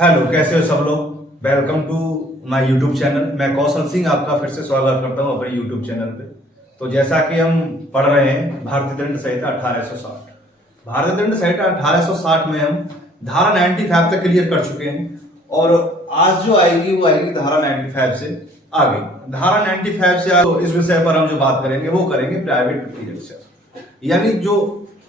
Hello, कैसे हो सब लोग। Welcome to my YouTube channel. मैं कौशल सिंह आपका फिर से स्वागत करता हूं अपने यूट्यूब चैनल पे। तो जैसा कि हम पढ़ रहे हैं भारतीय दंड संहिता 1860। भारतीय दंड संहिता 1860 में हम धारा 95 तक क्लियर कर चुके हैं और आज जो आएगी वो आएगी धारा 95 से आगे। धारा 95 से आगे इस विषय पर हम जो बात करेंगे वो करेंगे प्राइवेट प्रतिरक्षा, यानी जो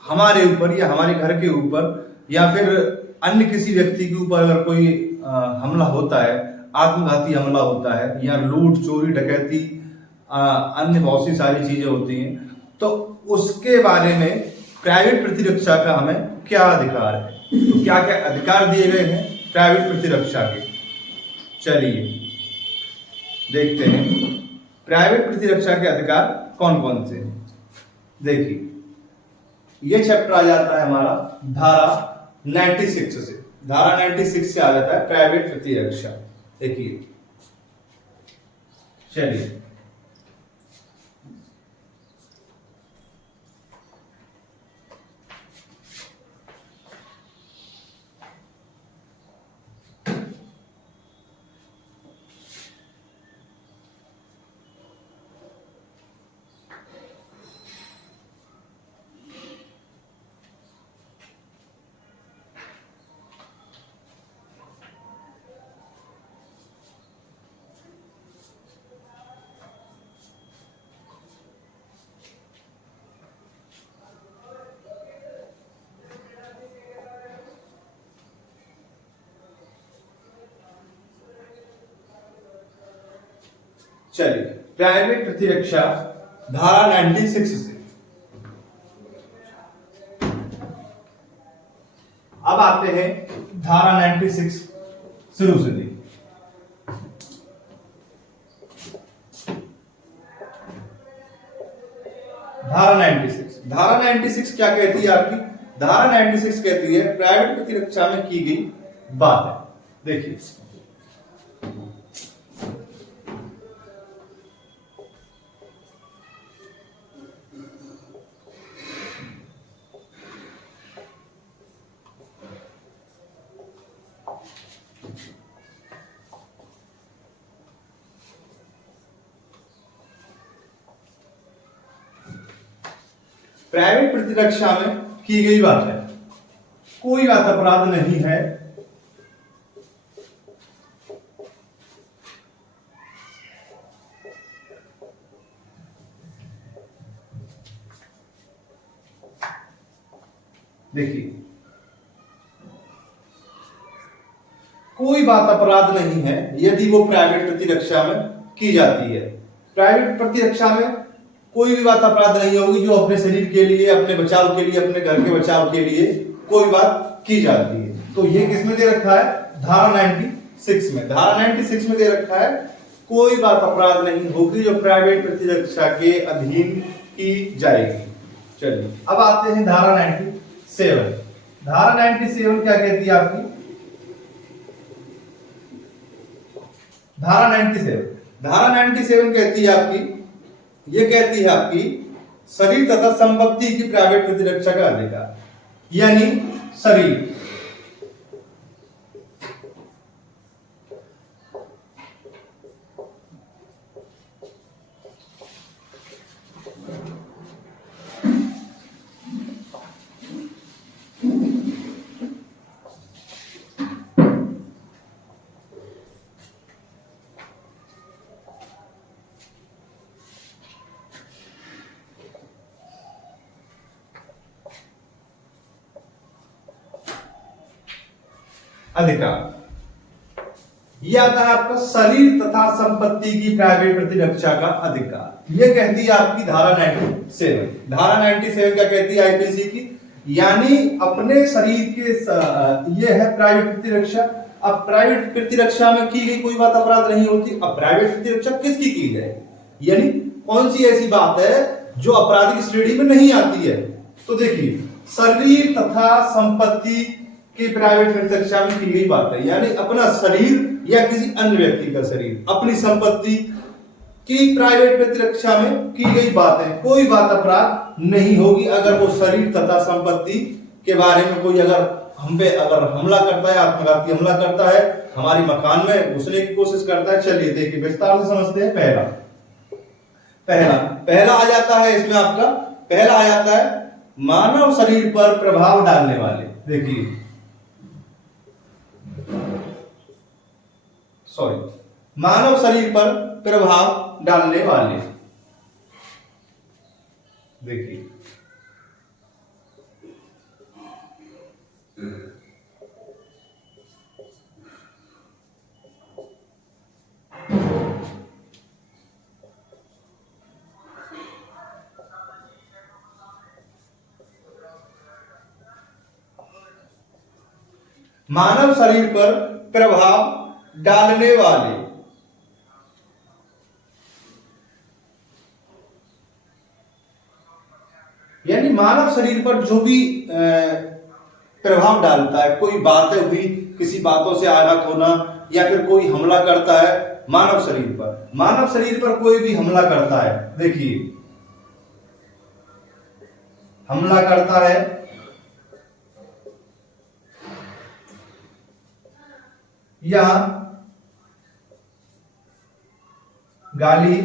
हमारे ऊपर या हमारे घर के ऊपर या फिर अन्य किसी व्यक्ति के ऊपर अगर कोई हमला होता है, आत्मघाती हमला होता है या लूट चोरी डकैती अन्य बहुत सी सारी चीजें होती हैं, तो उसके बारे में प्राइवेट प्रतिरक्षा का हमें क्या अधिकार है, तो क्या क्या अधिकार दिए गए हैं प्राइवेट प्रतिरक्षा के। चलिए देखते हैं प्राइवेट प्रतिरक्षा के अधिकार कौन कौन से हैं। देखिए ये चैप्टर आ जाता है हमारा धारा 96 से। धारा 96 से आ जाता है प्राइवेट प्रतिरक्षा। देखिए चलिए चलिए प्राइवेट प्रतिरक्षा धारा 96 से अब आते हैं धारा 96 शुरू से देखिए। धारा 96 क्या कहती है आपकी? धारा 96 कहती है प्राइवेट प्रतिरक्षा में की गई बात है। देखिए प्राइवेट प्रतिरक्षा में की गई बात है, कोई बात अपराध नहीं है देखिए कोई बात अपराध नहीं है यदि वो प्राइवेट प्रतिरक्षा में की जाती है। प्राइवेट प्रतिरक्षा में कोई भी बात अपराध नहीं होगी जो अपने शरीर के लिए, अपने बचाव के लिए, अपने घर के बचाव के लिए कोई बात की जाती है। तो ये किसमें दे रखा है? धारा 96 में। धारा 96 में दे रखा है कोई बात अपराध नहीं होगी जो प्राइवेट प्रतिरक्षा के अधीन की जाएगी। चलिए अब आते हैं धारा 97। धारा 97 क्या कहती है आपकी? धारा 97 कहती है आपकी, ये कहती है आपकी शरीर तथा संपत्ति की प्राइवेट प्रतिरक्षा का अधिकार, यानी शरीर अधिकार, यह आता है आपका शरीर तथा संपत्ति की प्राइवेट प्रतिरक्षा का अधिकार। यह कहती है आपकी धारा 97। धारा 97 क्या कहती है आईपीसी की? यानी अपने शरीर के ये है प्राइवेट प्रतिरक्षा। अब प्राइवेट प्रतिरक्षा में की गई कोई बात अपराध नहीं होती। अब प्राइवेट प्रतिरक्षा किसकी की जाएगी, यानी कौन सी ऐसी बात है जो अपराध की श्रेणी में नहीं आती है? तो देखिए शरीर तथा संपत्ति की प्राइवेट प्रतिरक्षा में की गई बात है, यानी अपना शरीर या किसी अन्य व्यक्ति का शरीर, अपनी संपत्ति की प्राइवेट प्रतिरक्षा में की गई बातें कोई बात अपराध नहीं होगी अगर वो शरीर तथा संपत्ति के बारे में कोई अगर हम पे अगर हमला करता है, आत्मघाती हमला करता है, हमारी मकान में घुसने की कोशिश करता है। चलिए देखिए विस्तार से समझते हैं। पहला पहला पहला आ जाता है इसमें आपका, पहला आ जाता है मानव शरीर पर प्रभाव डालने वाले। देखिए मानव शरीर पर प्रभाव डालने वाले। देखिए मानव शरीर पर प्रभाव डालने वाले। यानी मानव शरीर पर जो भी प्रभाव डालता है, कोई बातें हुई, किसी बातों से आघात होना, या फिर कोई हमला करता है मानव शरीर पर, मानव शरीर पर कोई भी हमला करता है। देखिए हमला करता है या गाली,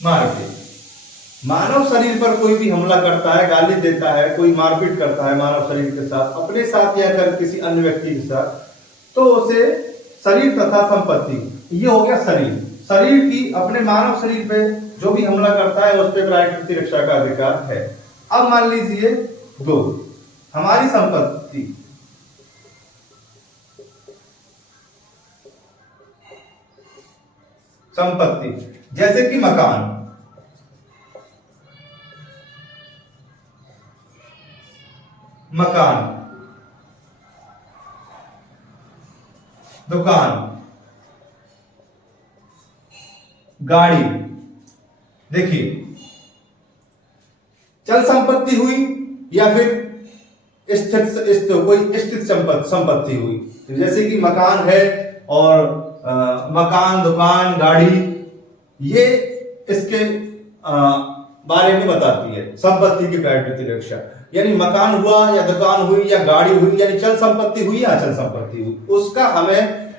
मारपीट। मानव शरीर पर कोई भी हमला करता है, गाली देता है, कोई मारपीट करता है मानव शरीर के साथ, अपने साथ या फिर किसी अन्य व्यक्ति के साथ, तो उसे शरीर तथा संपत्ति, ये हो गया शरीर, शरीर की अपने मानव शरीर पे जो भी हमला करता है उस पर प्राकृतिक प्रतिरक्षा का अधिकार है। अब मान लीजिए दो, हमारी संपत्ति, संपत्ति जैसे कि मकान, मकान, दुकान, गाड़ी। देखिए चल संपत्ति हुई या फिर कोई स्थित संपत्ति हुई, जैसे कि मकान है और मकान, दुकान, गाड़ी, ये इसके बारे में बताती है संपत्ति की प्राकृतिक प्रतिरक्षा। यानी मकान हुआ या दुकान हुई या गाड़ी हुई, यानी चल संपत्ति हुई या अचल संपत्ति हुई, उसका हमें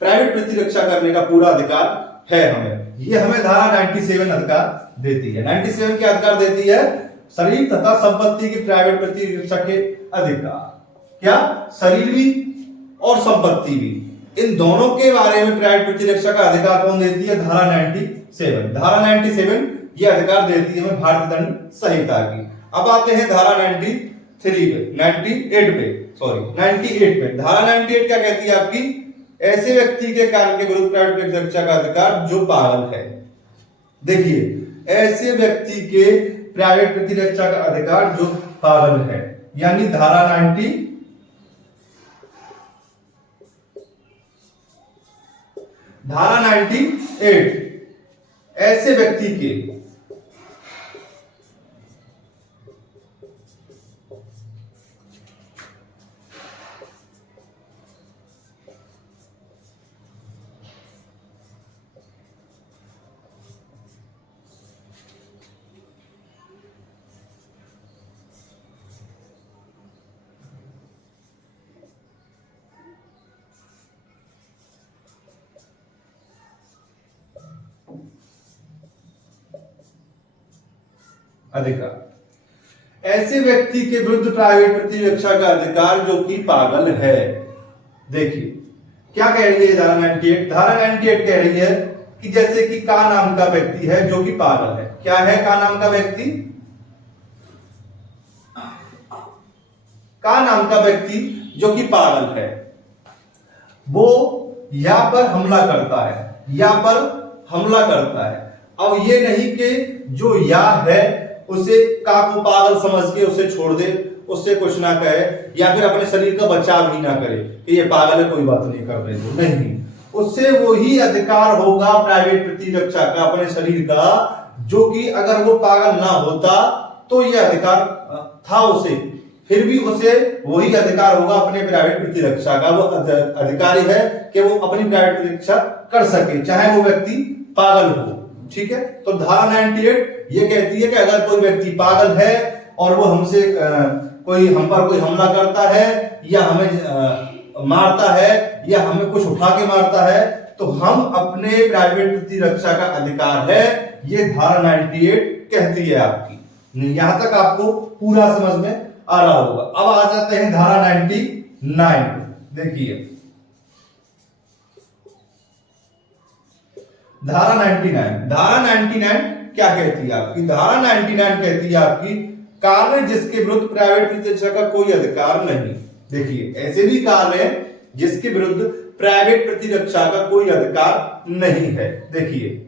प्राइवेट प्रतिरक्षा करने का पूरा अधिकार है हमें। ये हमें धारा 97 अधिकार देती है। 97 क्या अधिकार देती है? शरीर तथा संपत्ति की प्राइवेट प्रतिरक्षा के अधिकार। क्या? शरीर भी और संपत्ति भी, इन दोनों के बारे में प्राइवेट प्रतिरक्षा का अधिकार कौन देती है? धारा 97। धारा 97 ये अधिकार देती है हमें भारतीय दंड संहिता की। अब आते हैं धारा 98 पे। धारा 98 क्या कहती है आपकी? ऐसे व्यक्ति के कार्य के विरुद्ध प्राइवेट प्रतिरक्षा का अधिकार जो पागल है। देखिए ऐसे व्यक्ति के प्राइवेट प्रतिरक्षा का अधिकार जो पागल है, यानी धारा 98 ऐसे व्यक्ति के अधिकार, ऐसे व्यक्ति के विरुद्ध प्राइवेट प्रतिरक्षा का अधिकार जो कि पागल है। देखिए क्या कह रही है धारा 98? धारा 98 कह रही है कि जैसे कि का नाम का व्यक्ति है जो कि पागल है। क्या है का नाम का व्यक्ति? का नाम का व्यक्ति जो कि पागल है, वो यहां पर हमला करता है, अब ये नहीं कि जो या है उसे का को पागल समझ के उसे छोड़ दे, उससे कुछ ना कहे, या फिर अपने शरीर का बचाव ही ना करे कि ये पागल है कोई बात नहीं कर रहे तो नहीं, उससे वही अधिकार होगा प्राइवेट प्रतिरक्षा का अपने शरीर का, जो कि अगर वो पागल ना होता तो ये अधिकार था उसे, फिर भी उसे वही अधिकार होगा अपने प्राइवेट प्रतिरक्षा का। वो अधिकारी है कि वो अपनी प्राइवेट प्रतिरक्षा कर सके चाहे वो व्यक्ति पागल हो। ठीक है। तो धारा 98 ये कहती है कि अगर कोई व्यक्ति पागल है और वो हमसे कोई हम पर कोई हमला करता है या हमें मारता है या हमें कुछ उठा के मारता है तो हम अपने प्राइवेट प्रतिरक्षा का अधिकार है, ये धारा 98 कहती है आपकी। यहां तक आपको पूरा समझ में आ रहा होगा। अब आ जाते हैं धारा 99। देखिए धारा 99 क्या कहती है आपकी? धारा 99 कहती है आपकी कार्य जिसके विरुद्ध प्राइवेट प्रतिरक्षा का कोई अधिकार नहीं। देखिए ऐसे भी कार्य है जिसके विरुद्ध प्राइवेट प्रतिरक्षा का कोई अधिकार नहीं है। देखिए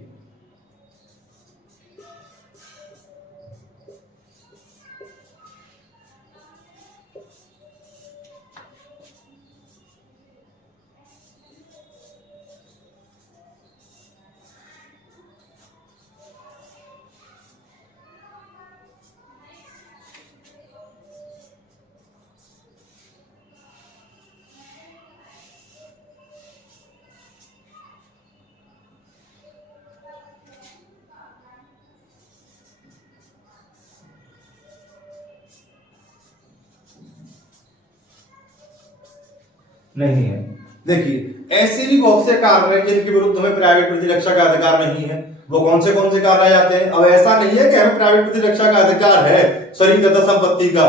नहीं है। देखिए ऐसे भी बहुत से कार्य हैं जिनके विरुद्ध हमें प्राइवेट प्रतिरक्षा का अधिकार नहीं है। वो कौन से कार्य आ जाते हैं? अब ऐसा नहीं है कि हमें प्राइवेट प्रतिरक्षा का अधिकार है शरीर तथा संपत्ति का,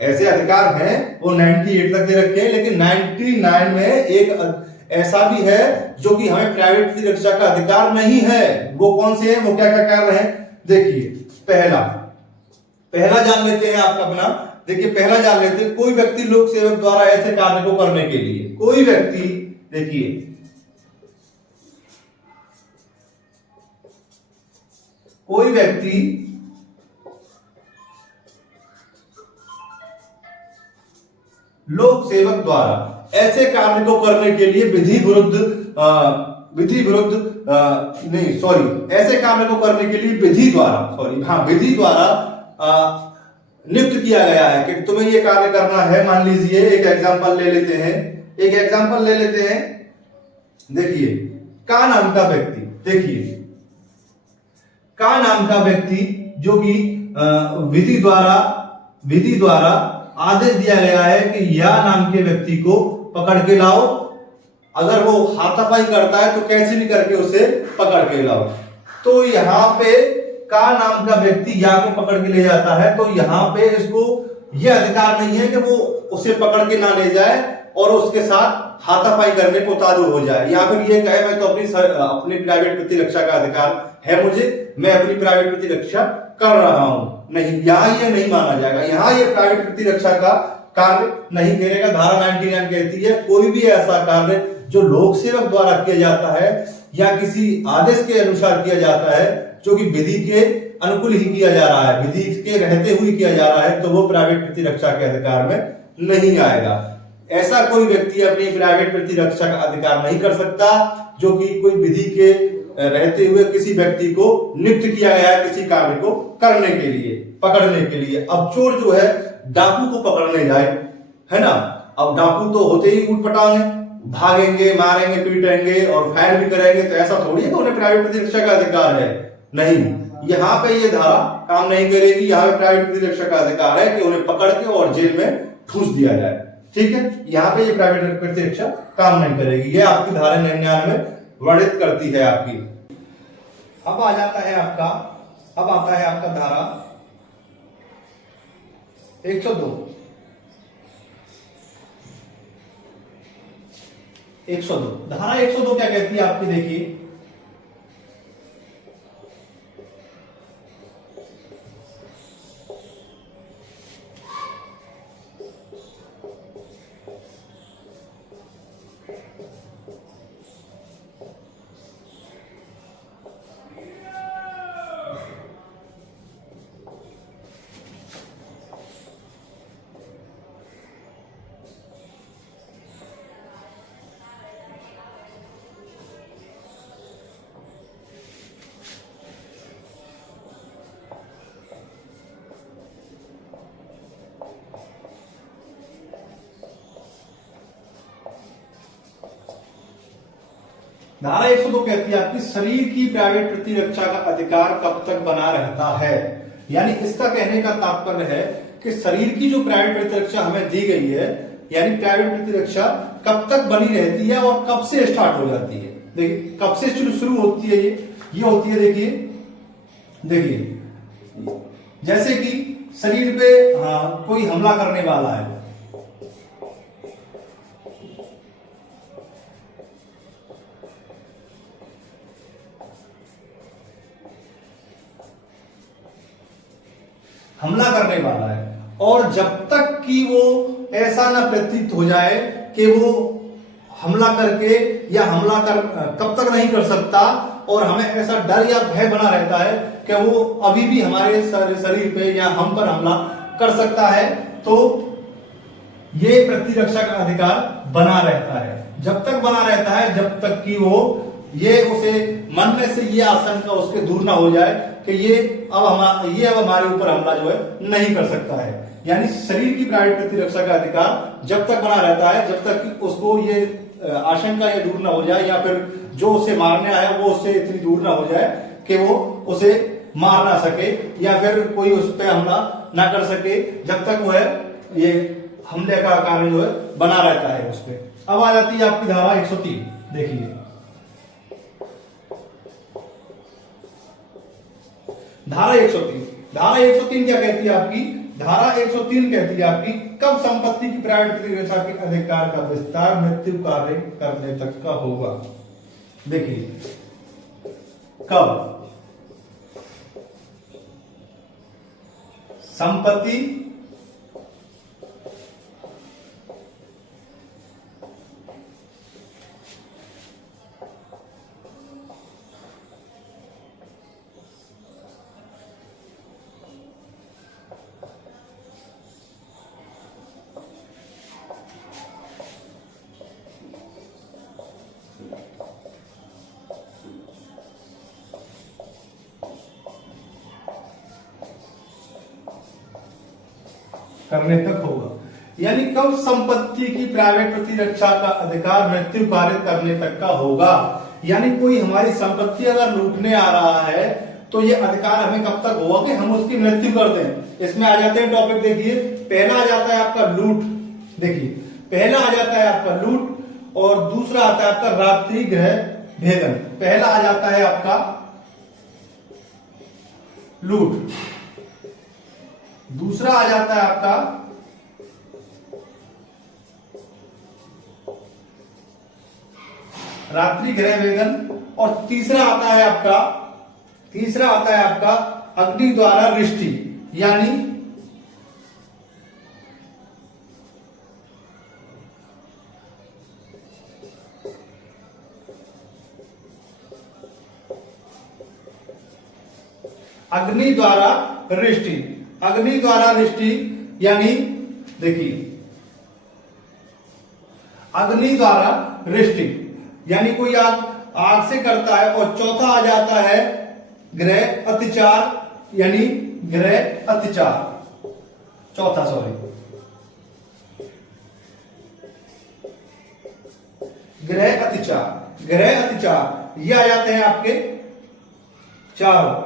ऐसे अधिकार हैं वो 98 तक दे रखे हैं, लेकिन 99 में एक ऐसा भी है जो कि हमें प्राइवेट प्रतिरक्षा का अधिकार नहीं है। वो कौन से हैं? वो क्या क्या कार्य हैं? देखिए पहला जान लेते हैं आपका अपना। देखिए पहला जान लेते हैं, कोई व्यक्ति लोक सेवक द्वारा ऐसे कार्य को करने के लिए, कोई व्यक्ति, देखिए कोई व्यक्ति लोक सेवक द्वारा ऐसे कार्य को करने के लिए ऐसे कार्य को करने के लिए विधि द्वारा नियुक्त किया गया है कि तुम्हें ये कार्य करना है। मान लीजिए एक एग्जांपल ले लेते हैं, देखिए का नाम का व्यक्ति, जो कि विधि द्वारा आदेश दिया गया है कि या नाम के व्यक्ति को पकड़ के लाओ। अगर वो हाथापाई करता है तो कैसे भी करके उसे पकड़ के लाओ। तो यहाँ पे का नाम का व्यक्ति या को पकड़ के ले जाता है, तो यहाँ पे इसको यह अधिकार नहीं है कि वो उसे पकड़ के ना ले जाए और उसके साथ हाथापाई करने को उतारू हो जाए। या फिर ये कहे मैं तो अपनी प्राइवेट प्रतिरक्षा का अधिकार है मुझे, मैं अपनी प्राइवेट प्रतिरक्षा कर रहा हूं। नहीं, यहाँ ये नहीं माना जाएगा। यहाँ ये प्राइवेट प्रतिरक्षा का कार्य नहीं करेगा। धारा 99 कहती है कोई भी ऐसा कार्य जो लोक सेवक द्वारा किया जाता है या किसी आदेश के अनुसार किया जाता है, जो कि विधि के अनुकूल ही किया जा रहा है, विधि के रहते हुए किया जा रहा है, तो वो प्राइवेट प्रतिरक्षा के अधिकार में नहीं आएगा। ऐसा कोई व्यक्ति अपनी प्राइवेट प्रतिरक्षा का अधिकार नहीं कर सकता जो कि कोई विधि के रहते हुए किसी व्यक्ति को नियुक्त किया गया है किसी कार्य को करने के लिए, पकड़ने के लिए। अब चोर जो है डाकू को पकड़ने जाए, है ना, अब डाकू तो होते ही उठपटांग है, भागेंगे, मारेंगे, पीटेंगे और फायर भी करेंगे, तो ऐसा थोड़ी है कि उन्हें प्राइवेट प्रतिरक्षा का अधिकार है। नहीं, यहाँ पे ये धारा काम नहीं करेगी। यहाँ पे प्राइवेट प्रतिरक्षा का अधिकार है कि उन्हें पकड़ के और जेल में ठूस दिया जाए। ठीक है, यहाँ पे ये प्राइवेट प्रतिरक्षा काम नहीं करेगी। ये आपकी धारा 99 वर्णित करती है आपकी। अब आता है आपका धारा 102। 102 धारा 102 क्या कहती है आपकी? देखिए धारा 102 कहती है आपकी शरीर की प्राइवेट प्रतिरक्षा का अधिकार कब तक बना रहता है। यानी इसका कहने का तात्पर्य है कि शरीर की जो प्राइवेट प्रतिरक्षा हमें दी गई है, यानी प्राइवेट प्रतिरक्षा कब तक बनी रहती है और कब से स्टार्ट हो जाती है। देखिए कब से शुरू होती है, ये होती है, देखिए जैसे कि शरीर पे कोई हमला करने वाला है, हमला करने वाला है, और जब तक कि वो ऐसा ना प्रतीत हो जाए कि वो हमला करके या हमला कर कब तक नहीं कर सकता, और हमें ऐसा डर या भय बना रहता है कि वो अभी भी हमारे शरीर पे या हम पर हमला कर सकता है, तो ये प्रतिरक्षा का अधिकार बना रहता है। जब तक बना रहता है जब तक कि वो उसे मन में से ये आशंका उसके दूर ना हो जाए कि ये अब हमारे ऊपर हमला जो है नहीं कर सकता है। यानी शरीर की प्राइवेट प्रतिरक्षा का अधिकार जब तक बना रहता है जब तक कि उसको ये आशंका ये दूर ना हो जाए, या फिर जो उसे मारने आया वो उससे इतनी दूर ना हो जाए कि वो उसे मार ना सके या फिर कोई उस पर हमला ना कर सके, जब तक वो है ये हमले का कार्य जो है बना रहता है उस पर। अब आ जाती है आपकी धारा 103। देखिए धारा 103 क्या कहती है आपकी? धारा 103 कहती है आपकी कब संपत्ति की प्राइवेट प्रतिरक्षा के अधिकार का विस्तार मृत्यु कार्य करने तक का होगा। देखिए कब संपत्ति करने तक होगा। यानी कब संपत्ति की प्राइवेट प्रतिरक्षा का अधिकार मृत्यु पारित करने तक का होगा। यानी कोई हमारी संपत्ति अगर लूटने आ रहा है तो ये अधिकार हमें कब तक होगा कि हम उसकी मृत्यु कर दें। इसमें आ जाते हैं टॉपिक, देखिए पहला आ जाता है आपका लूट। देखिए पहला आ जाता है आपका लूट और दूसरा आता है आपका रात्रि गृह भेदन। पहला आ जाता है आपका लूट, दूसरा आ जाता है आपका रात्रि गृह भेदन और तीसरा आता है आपका अग्नि द्वारा रिष्टि। यानी अग्नि द्वारा रिष्टि यानी देखिए अग्नि द्वारा रिष्टि यानी कोई आग से करता है। और चौथा आ जाता है गृह अत्याचार, यानी गृह अत्याचार, चौथा गृह अत्याचार ये आ जाते हैं आपके चारों।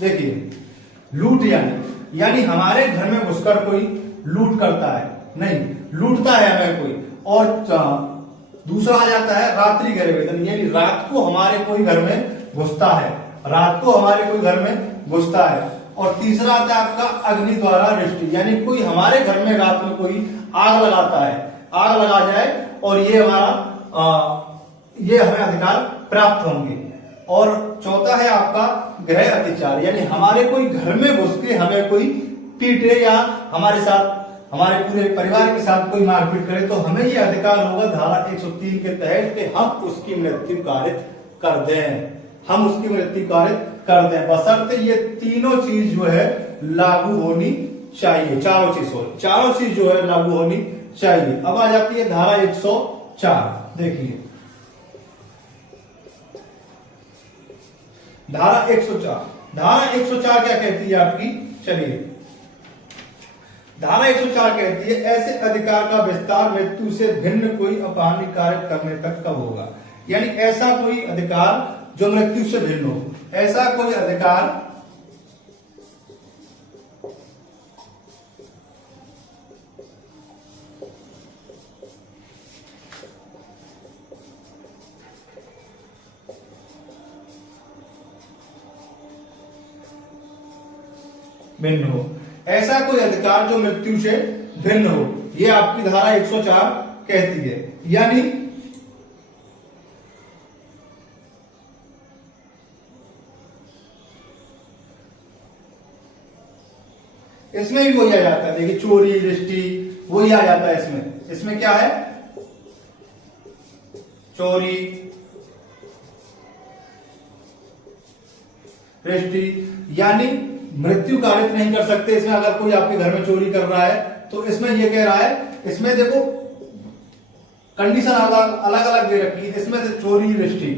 देखिए लूट यानी हमारे घर में घुसकर कोई लूट करता है, नहीं लूटता है हमें कोई। और दूसरा आ जाता है रात्रि गृह भेदन, यानी रात को हमारे कोई घर में घुसता है। और तीसरा आता है आपका अग्नि द्वारा रिष्टि, यानी कोई हमारे घर में रात में कोई आग लगाता है, आग लगा जाए और ये हमें अधिकार प्राप्त होंगे। और चौथा है आपका गृह अत्याचार, यानी हमारे कोई घर में घुस के हमें कोई पीटे या हमारे पूरे परिवार के साथ कोई मारपीट करे तो हमें ये अधिकार होगा धारा 103 के तहत कि हम उसकी मृत्यु कारित कर दें, बशर्ते ये तीनों चीज जो है लागू होनी चाहिए, चारों चीज जो है लागू होनी चाहिए। अब आ जाती है धारा 104। देखिए धारा 104 क्या कहती है आपकी? चलिए धारा 104 कहती है ऐसे अधिकार का विस्तार मृत्यु से भिन्न कोई अपानी कार्य करने तक कब होगा। यानी ऐसा कोई अधिकार जो मृत्यु से भिन्न हो, ऐसा कोई अधिकार भिन्न हो, ऐसा कोई अधिकार जो मृत्यु से भिन्न हो, ये आपकी धारा 104 कहती है। यानी इसमें भी वही आ जाता है, देखिए चोरी दृष्टि वही आ जाता है इसमें। इसमें क्या है, चोरी दृष्टि, यानी मृत्यु कारित नहीं कर सकते इसमें। अगर कोई आपके घर में चोरी कर रहा है तो इसमें ये कह रहा है, इसमें देखो कंडीशन अलग अलग दे रखी है। इसमें चोरी दृष्टि,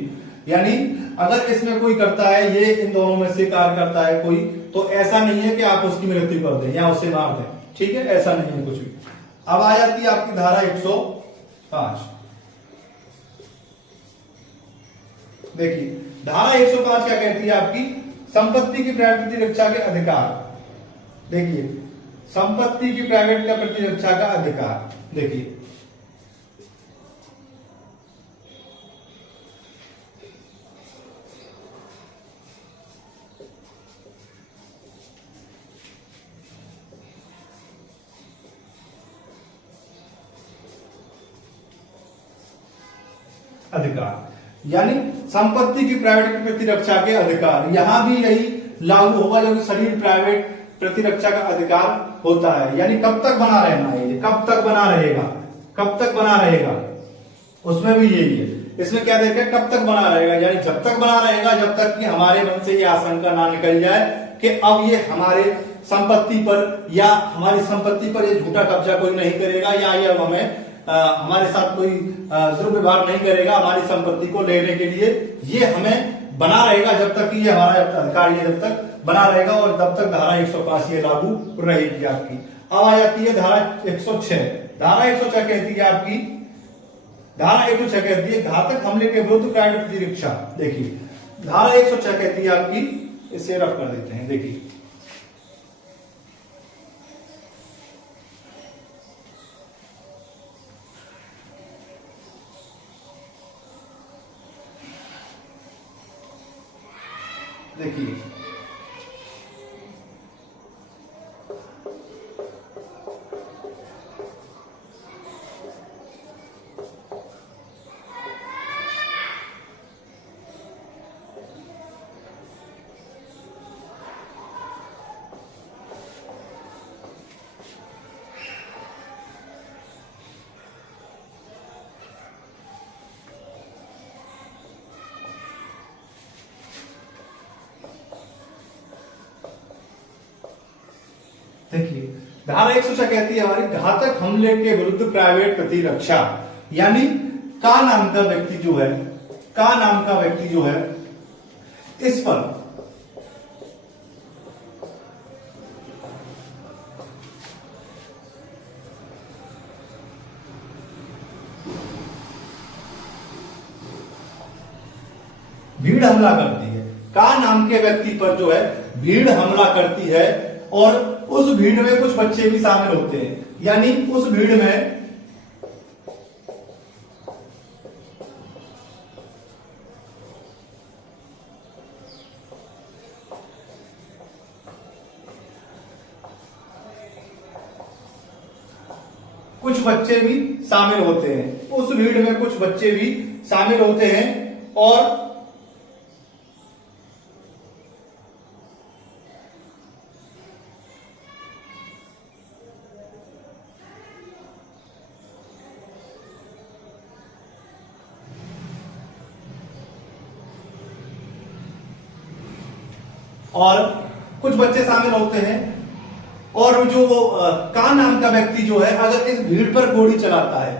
यानी अगर इसमें कोई करता है, ये इन दोनों में से कार्य करता है कोई, तो ऐसा नहीं है कि आप उसकी मृत्यु कर दें या उसे मार दें, ठीक है, ऐसा नहीं है कुछ भी। अब आ जाती है आपकी धारा 105। देखिए धारा 105 क्या कहती है आपकी, संपत्ति की प्राइवेट प्रतिरक्षा के अधिकार। देखिए संपत्ति की प्राइवेट का प्रतिरक्षा का अधिकार, देखिए अधिकार, यानी संपत्ति की प्राइवेट प्रतिरक्षा के अधिकार। यहां भी यही लागू होगा जो कि शरीर प्राइवेट प्रतिरक्षा का अधिकार होता है। यानी कब तक बना रहना है, ये कब तक बना रहेगा, कब तक बना रहेगा, उसमें भी यही है। इसमें क्या देखा, कब तक बना रहेगा, यानी जब तक बना रहेगा जब तक कि हमारे मन से ये आशंका ना निकल जाए कि अब ये हमारे संपत्ति पर या हमारी संपत्ति पर ये झूठा कब्जा कोई नहीं करेगा, या ये हमें हमारे साथ कोई दुर्व्यवहार नहीं करेगा हमारी संपत्ति को लेने के लिए। ये हमें बना रहेगा जब तक कि ये हमारा अधिकार ये जब तक बना रहेगा, और तब तक धारा 105 ये लागू रहेगी आपकी। अब आ जाती है धारा 106। धारा 106 कहती है आपकी, धारा 106 कहती है घातक हमले के विरुद्ध प्राइवेट प्रतिरक्षा। देखिए धारा 106 कहती है आपकी, इसे रफ कर देते हैं। देखिए देखिए देखिए धारा 106 कहती है हमारी घातक हमले के विरुद्ध प्राइवेट प्रतिरक्षा। यानी का नाम का व्यक्ति जो है, का नाम का व्यक्ति जो है, इस पर भीड़ हमला करती है। का नाम के व्यक्ति पर जो है भीड़ हमला करती है, और उस भीड़ में कुछ बच्चे भी शामिल होते हैं। यानी उस भीड़ में कुछ बच्चे भी शामिल होते हैं, उस भीड़ में कुछ बच्चे भी शामिल होते हैं, और कुछ बच्चे शामिल होते हैं, और जो वो का नाम का व्यक्ति जो है अगर इस भीड़ पर गोली चलाता है,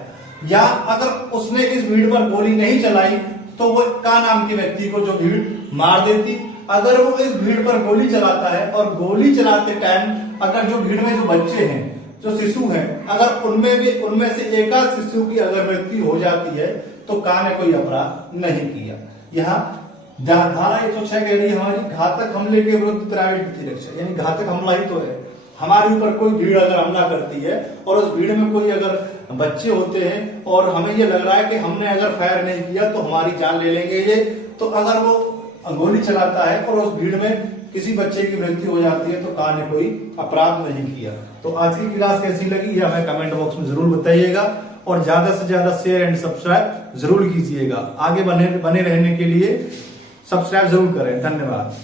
या अगर उसने इस भीड़ पर गोली नहीं चलाई तो वो का नाम के व्यक्ति को जो भीड़ मार देती। अगर वो इस भीड़ पर गोली चलाता है और गोली चलाते टाइम अगर जो भीड़ में जो बच्चे हैं जो शिशु हैं, अगर उनमें से एकाध शिशु की अगर मृत्यु हो जाती है तो का ने कोई अपराध नहीं किया। यहाँ धारा 106 कह रही है हमारी घातक हमले के विरुद्ध प्राइवेट प्रतिरक्षा, यानी घातक हमला ही तो है। हमारे ऊपर कोई भीड़ अगर हमला करती है और उस भीड़ में कोई अगर बच्चे होते हैं और हमें ये लग रहा है कि हमने अगर फायर नहीं किया तो हमारी जान ले लेंगे ये, तो अगर वो गोली चलाता है और उस भीड़ में किसी बच्चे की मृत्यु हो जाती है तो का ने कोई अपराध नहीं किया। तो आज की क्लास कैसी लगी ये हमें कमेंट बॉक्स में जरूर बताइएगा और ज्यादा से ज्यादा शेयर एंड सब्सक्राइब जरूर कीजिएगा। आगे बने रहने के लिए सब्सक्राइब जरूर करें। धन्यवाद।